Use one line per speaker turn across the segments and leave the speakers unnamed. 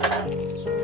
Thank you.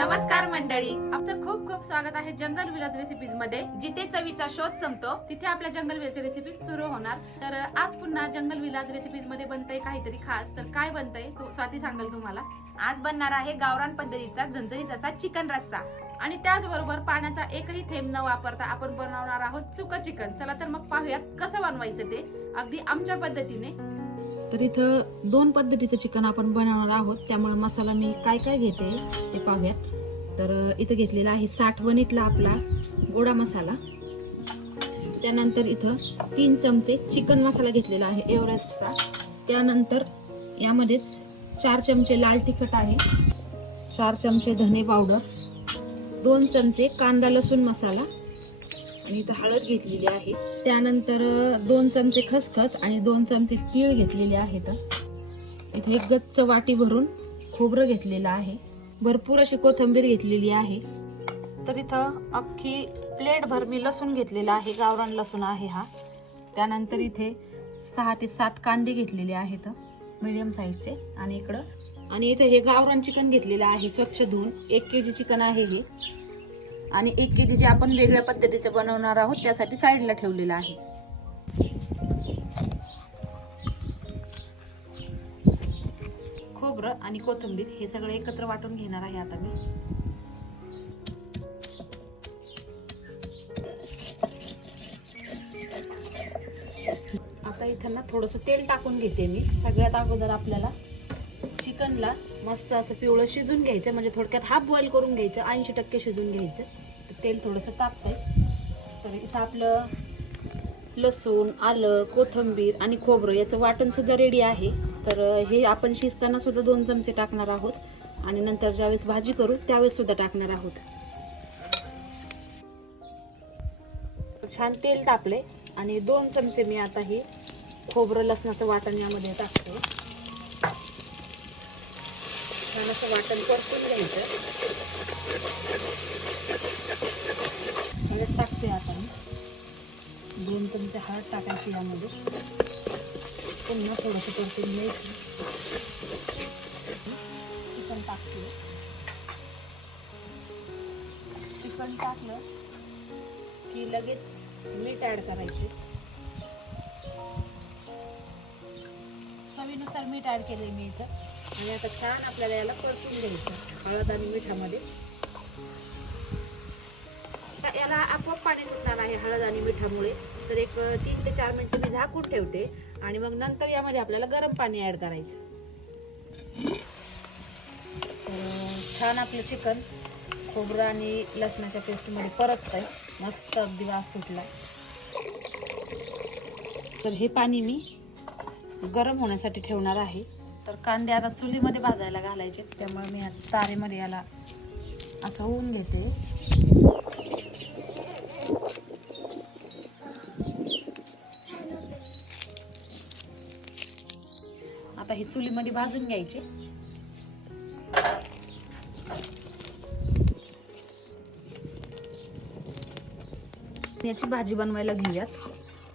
नमस्कार मंडळी. आपलं खूप खूप स्वागत आहे जंगल विलाज रेसिपीजमध्ये. जिथे चवीचा शोध संपतो तिथे आपल्या जंगल विलाज रेसिपीज सुरू होणार. तर आज पुन्हा जंगल विलाज रेसिपीजमध्ये बनतंय काहीतरी खास. तर काय बनतंय? तो स्वाती सांगाल तुम्हाला. आज बनणार आहे गावरान पद्धतीचा झणझणीत असा चिकन रस्सा. आणि त्याचबरोबर पाण्याचा एकही थेंब न वापरता आपण बनवणार आहोत सुक चिकन. चला तर मग पाहूयात कसं बनवायचं ते. अगदी आमच्या पद्धतीने.
तर इथं दोन पद्धतीचं चिकन आपण बनवणार आहोत. त्यामुळे मसाला मी काय काय घेते ते पाहूयात. तर इथं घेतलेला आहे साठवणीतला आपला गोडा मसाला. त्यानंतर इथं तीन चमचे चिकन मसाला घेतलेला आहे एव्हरेस्टचा. त्यानंतर यामध्येच चार चमचे लाल तिखट आहे चार चमचे धने पावडर दोन चमचे कांदा लसूण मसाला. आणि इथं हळद घेतलेली आहे. त्यानंतर दोन चमचे खसखस आणि दोन चमचे तीळ घेतलेले आहेत. इथे एक गच्च वाटी भरून खोबरं घेतलेलं आहे. भरपूर अशी कोथिंबीर घेतलेली आहे. तर इथं अख्खी प्लेट भर मी लसूण घेतलेला आहे गावरान लसूण आहे हा. त्यानंतर इथे सहा ते सात कांदे घेतलेले आहेत मीडियम साईजचे आणि इकडं आणि इथे हे गावरान चिकन घेतलेलं आहे स्वच्छ धुवून. एक के जी चिकन आहे हे. आणि एक के जी जे आपण वेगळ्या पद्धतीचं बनवणार आहोत त्यासाठी साईडला ठेवलेलं आहे. खोबरं आणि कोथिंबीर हे सगळं एकत्र वाटून घेणार आहे आता मी. आता इथं ना थोडस तेल टाकून घेते मी. सगळ्यात अगोदर आपल्याला चिकनला मस्त असं पिवळं शिजून घ्यायचं म्हणजे थोडक्यात हाफ बॉईल करून घ्यायचं ऐंशी टक्के शिजून घ्यायचं. तर तेल थोडंसं तापतंय. तर इथं आपलं लसूण आलं कोथिंबीर आणि खोबरं याचं वाटण सुद्धा रेडी आहे. तर हे आपण शिजताना सुद्धा दोन चमचे टाकणार आहोत. आणि नंतर ज्यावेळेस भाजी करू त्यावेळेस सुद्धा टाकणार आहोत. छान तेल टाकले आणि दोन चमचे मी आता हे खोबरं लसणाचं वाटण यामध्ये टाकतो. छान असं वाटण परतून घ्यायचं. टाकते आता मी दोन चमचे हळद टाकायची यामध्ये. पुन्हा थोडंसं परतून घ्यायचं चिकन टाकते. चिकन टाकलं की लगेच मीठ ऍड करायचे. चवीनुसार मीठ ऍड केले मी इथं. आणि आता छान आपल्याला याला परतून घ्यायचं हळद आणि मिठामध्ये. याला आपोआप पाणी सुटणार आहे हळद आणि मिठामुळे. तर एक तीन ते चार मिनटं मी झाकून ठेवते आणि मग नंतर यामध्ये आपल्याला गरम पाणी ॲड करायचं. तर छान आपलं चिकन खोबरं आणि लसणाच्या पेस्टमध्ये परत आहे मस्त अगदी वास सुटला तर हे पाणी मी गरम होण्यासाठी ठेवणार आहे. तर कांदे आता चुलीमध्ये भाजायला घालायचे त्यामुळे मी तारेमध्ये याला असं होऊन घेते. चुलीमध्ये भाजून घ्यायचे. याची भाजी बनवायला घेऊयात.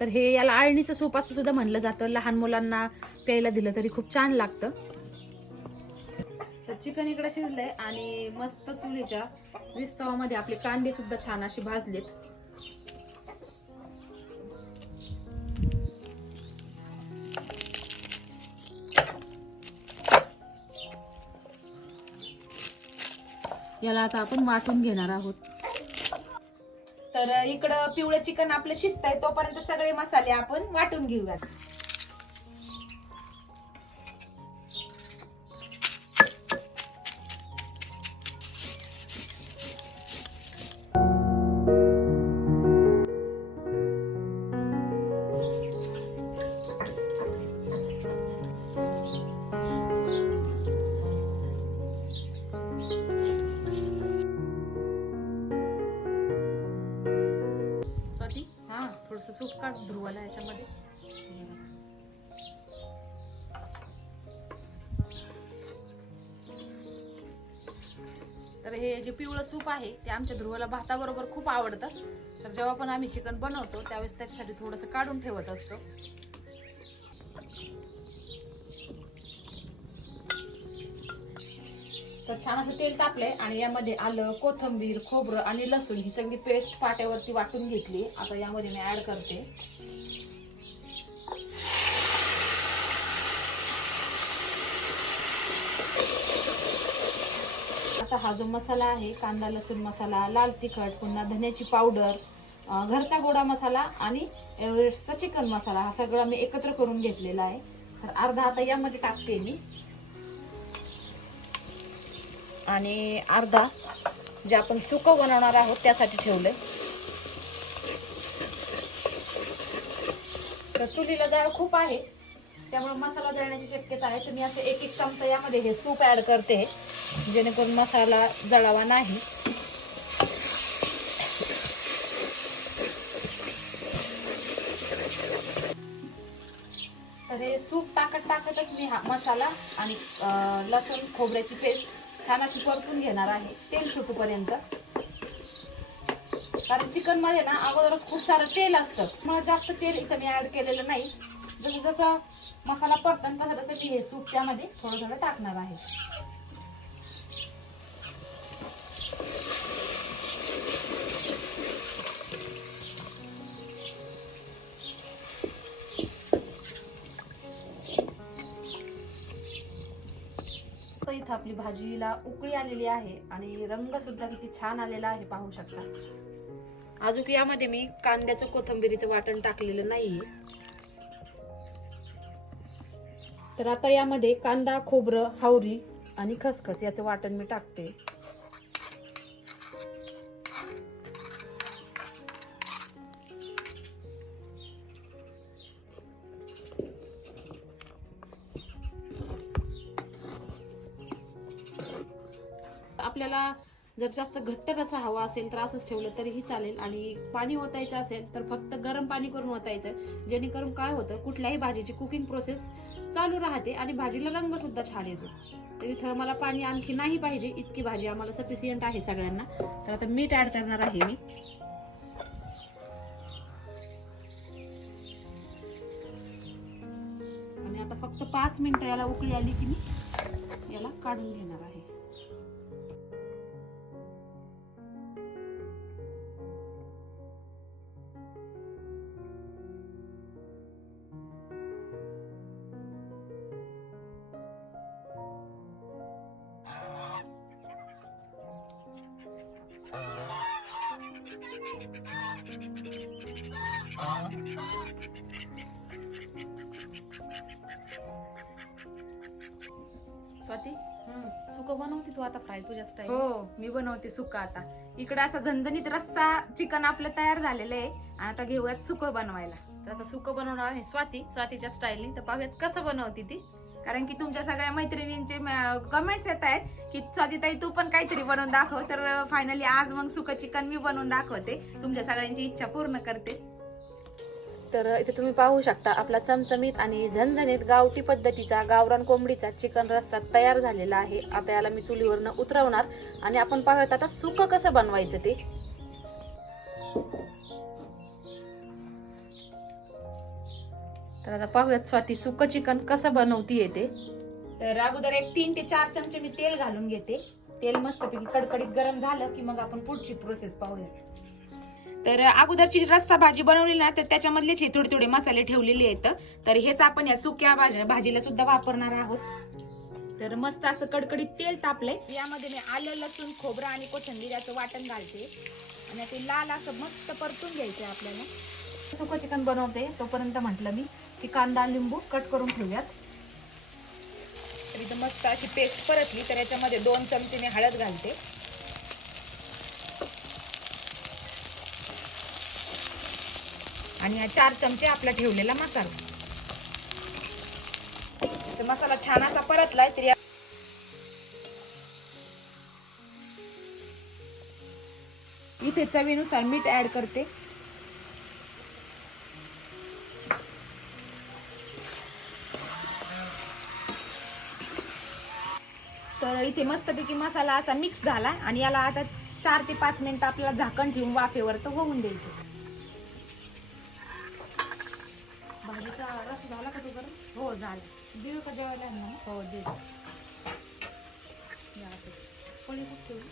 तर हे याला आळणीचं सूप असं सुद्धा म्हणलं जातं. लहान मुलांना प्यायला दिलं तरी खूप छान लागतं. तर चिकन इकडे शिजलंय आणि मस्त चुलीच्या विस्तवामध्ये आपले कांदे सुद्धा छान असे भाजलेत. याला आता आपण वाटून घेणार आहोत. तर इकडं पिवळं चिकन आपलं शिजतंय तोपर्यंत सगळे मसाले आपण वाटून घेऊयात. स्वाती सूप काढ ध्रुवाला याच्यामध्ये. तर हे जे पिवळं सूप आहे ते आमच्या ध्रुवाला भाताबरोबर खूप आवडतं. तर जेव्हा पण आम्ही चिकन बनवतो त्यावेळेस त्याच्यासाठी थोडंसं काढून ठेवत असतो. तर छान असं तेल टाकलंय आणि यामध्ये आलं कोथंबीर खोबरं आणि लसूण. ही सगळी पेस्ट पाट्यावरती वाटून घेतली. आता यामध्ये मी ऍड करते. आता हा जो मसाला आहे कांदा लसूण मसाला लाल तिखट पुन्हा धन्याची पावडर घरचा गोडा मसाला आणि एव्हरेस्टचा चिकन मसाला हा सगळा मी एकत्र करून घेतलेला आहे. तर अर्धा आता यामध्ये टाकते मी. आणि अर्धा जे आपण सुकं बनवणार आहोत त्यासाठी ठेवलंय. तर चुलीला जाळ खूप आहे त्यामुळे मसाला जळण्याची शक्यता आहे. तर मी असं एक एक चमचा यामध्ये हे सूप ॲड करते जेणेकरून मसाला जळावा नाही. तर हे सूप टाकत टाकतच मी हा मसाला आणि लसूण खोबऱ्याची पेस्ट छान अशी परतून घेणार आहे तेल सुटूपर्यंत. कारण चिकनमध्ये ना अगोदरच खूप सारं तेल असतं. मला जास्त तेल इथं मी ऍड केलेलं नाही. जसं जसं मसाला परतन तसं तसं मी हे सूप त्यामध्ये थोडं थोडं टाकणार आहे. आपली भाजीला उकळी आलेली आहे आणि रंग सुद्धा किती छान आलेला आहे पाहू शकता. अजून यामध्ये मी कांद्याचं कोथंबिरीचं वाटण टाकलेलं नाहीये. तर आता यामध्ये कांदा खोबरं हावरी आणि खसखस याचं वाटण मी टाकते. जर जास्त घट्ट रसा हवा असेल तर असंच ठेवलं तरीही चालेल. आणि पाणी ओतायचं असेल तर फक्त गरम पाणी करून ओतायचं जेणेकरून काय होतं कुठल्याही भाजीची कुकिंग प्रोसेस चालू राहते आणि भाजीला रंग सुद्धा छान येतो. तर इथं मला पाणी आणखी नाही पाहिजे इतकी भाजी आम्हाला सफिशियंट आहे सगळ्यांना. तर आता मीठ ऍड करणार आहे मी. आणि आता फक्त पाच मिनिटं याला उकळी आली की मी याला काढून घेणार आहे. स्वाती सुक बनवते तू आता काय तुझ्या स्टाईल
हो मी बनवते सुका आता. इकडे असा झणझणीत रस्सा चिकन आपलं तयार झालेलं आहे. आणि आता घेऊयात सुक बनवायला.
तर आता सुक बनवणार आहे स्वाती स्वातीच्या स्टाईलने तर पाहूयात कसं बनवते ती.
कारण की तुमच्या सगळ्या मैत्रिणींचे कमेंट्स येत आहेत की स्वातीताई तू पण काहीतरी बनवून दाखव. तर फायनली आज मग सुक चिकन मी बनवून दाखवते. तुमच्या सगळ्यांची इच्छा पूर्ण करते.
तर इथे तुम्ही पाहू शकता आपला चमचमीत आणि झणझणीत गावठी पद्धतीचा गावरान कोंबडीचा चिकन रस्सा तयार झालेला आहे. आता याला मी चुलीवरनं उतरवणार आणि आपण पाहूयात आता सुक कसं बनवायचं ते. तर आता पाहूयात स्वाती सुक चिकन कसं बनवती येते
तर अगोदर एक तीन ते चार चमचे मी तेल घालून घेते. तेल मस्तपैकी कडकडीत गरम झालं की मग आपण पुढची प्रोसेस पाहूया तर अगोदरची रस्सा भाजी बनवली ना तर त्याच्यामधलेच हे थोडे थोडे मसाले ठेवलेले आहेत. तर हेच आपण या सुक्या भाज्या भाजीला सुद्धा वापरणार आहोत. तर मस्त असं कडकडीत तेल तापलंय. यामध्ये मी आलं लसूण खोबरं आणि कोथिंबीर याचं वाटण घालते. आणि ते लाल असं मस्त परतून घ्यायचंय आपल्याला.
सुक चिकन बनवते तोपर्यंत म्हटलं मी की कांदा लिंबू कट करून ठेवूयात.
तर इथं मस्त अशी पेस्ट परतली तर याच्यामध्ये दोन चमचे मी हळद घालते. आणि हा चार चमचे आपला ठेवलेला मसाला. तर मसाला छान असा परतलाय तरी इथे चवीनुसार मीठ ऍड करते. तर इथे मस्तपैकी मसाला असा मिक्स झाला आणि याला आता चार ते पाच मिनिट आपल्याला झाकण ठेवून वाफेवर तर होऊन द्यायचं.
झालं देऊ का जेवायला यांना?
हो दे.
पळी खूप.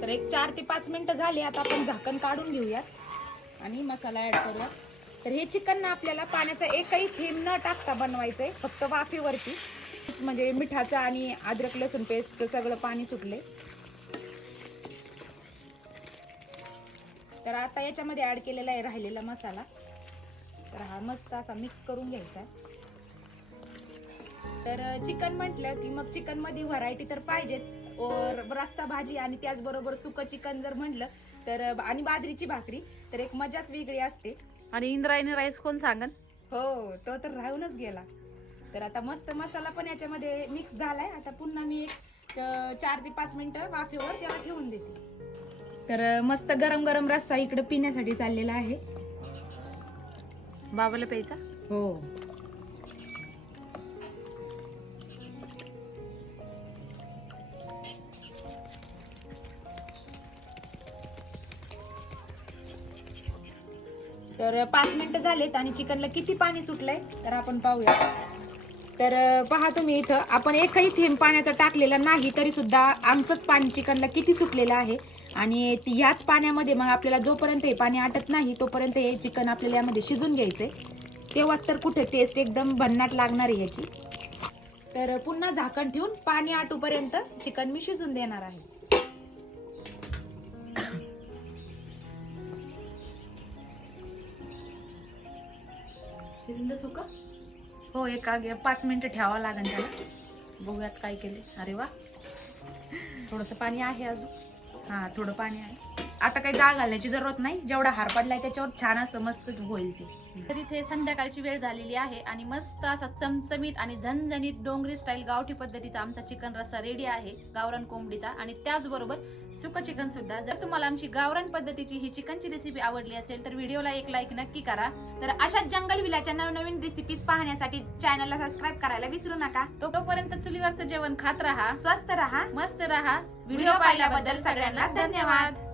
तर एक चार ते पाच मिनिटं झाली आता आपण झाकण काढून घेऊयात आणि मसाला ऍड करूयात तर हे चिकन ना आपल्याला पाण्याचा एकही थेंब न टाकता बनवायचं आहे फक्त वाफेवरती. म्हणजे मिठाचं आणि अद्रक लसूण पेस्टचं सगळं पाणी सुटले तर आता याच्यामध्ये ऍड केलेला आहे राहिलेला मसाला. तर हा मस्त असा मिक्स करून घ्यायचा तर चिकन म्हटलं की मग चिकनमध्ये व्हरायटी तर पाहिजेच. और रस्ता भाजी आणि त्याचबरोबर सुकं चिकन जर म्हटलं तर आणि बाजरीची भाकरी तर एक मजाच वेगळी असते.
आणि इंद्रायणी राईस कोण सांगन?
हो तो तर राहूनच गेला. तर आता मस्त मसाला पण याच्यामध्ये मिक्स झालाय. आता पुन्हा मी एक चार ते पाच मिनिटं वाफेवर त्याला ठेवून देते. तर मस्त गरम गरम रस्ता इकडे पिण्यासाठी चाललेला आहे.
बाबाला प्यायचा?
हो. तर पाच मिनिटं झालेत आणि चिकनला किती पाणी सुटलंय तर आपण पाहूया. तर पहा तुम्ही इथं आपण एकही थेंब पाण्याचा टाकलेला नाही तरी सुद्धा आमचंच पाणी चिकनला किती सुटलेलं आहे. आणि ह्याच पाण्यामध्ये मग आपल्याला जोपर्यंत हे पाणी आटत नाही तोपर्यंत हे चिकन आपल्याला यामध्ये शिजून घ्यायचंय. तेव्हाच तर कुठे टेस्ट एकदम भन्नाट लागणार आहे याची. तर पुन्हा झाकण ठेवून पाणी आटूपर्यंत चिकन मी शिजून देणार आहे.
शिजलं सुक? हो एक पाच मिनिटं ठेवावं लागेल त्याला. बघूयात काय केले अरे वा. थोडस पाणी आहे अजून.
हा थोडं पाणी आहे. आता काही डाळ घालण्याची जरूरत नाही. जेवढा हार पडलाय त्याच्यावर छान असं मस्त होईल ते.
तर इथे संध्याकाळची वेळ झालेली आहे आणि मस्त असा चमचमीत आणि झणझणीत डोंगरी स्टाईल गावठी पद्धतीचा आमचा चिकन रस्सा रेडी आहे. गावरान कोंबडीचा. आणि त्याचबरोबर सुकं चिकन सुद्धा. जर तुम्हाला आमची गावरान पद्धतीची ही चिकनची रेसिपी आवडली असेल तर व्हिडिओला एक लाईक नक्की करा.
तर अशाच जंगल विलाच्या नवनवीन रेसिपीज पाहण्यासाठी चॅनलला सबस्क्राईब करायला विसरू नका.
तो- तोपर्यंत चुलीवरचं जेवण खात राहा
स्वस्त रहा
मस्त राहा.
व्हिडिओ पाहिल्याबद्दल सगळ्यांना धन्यवाद.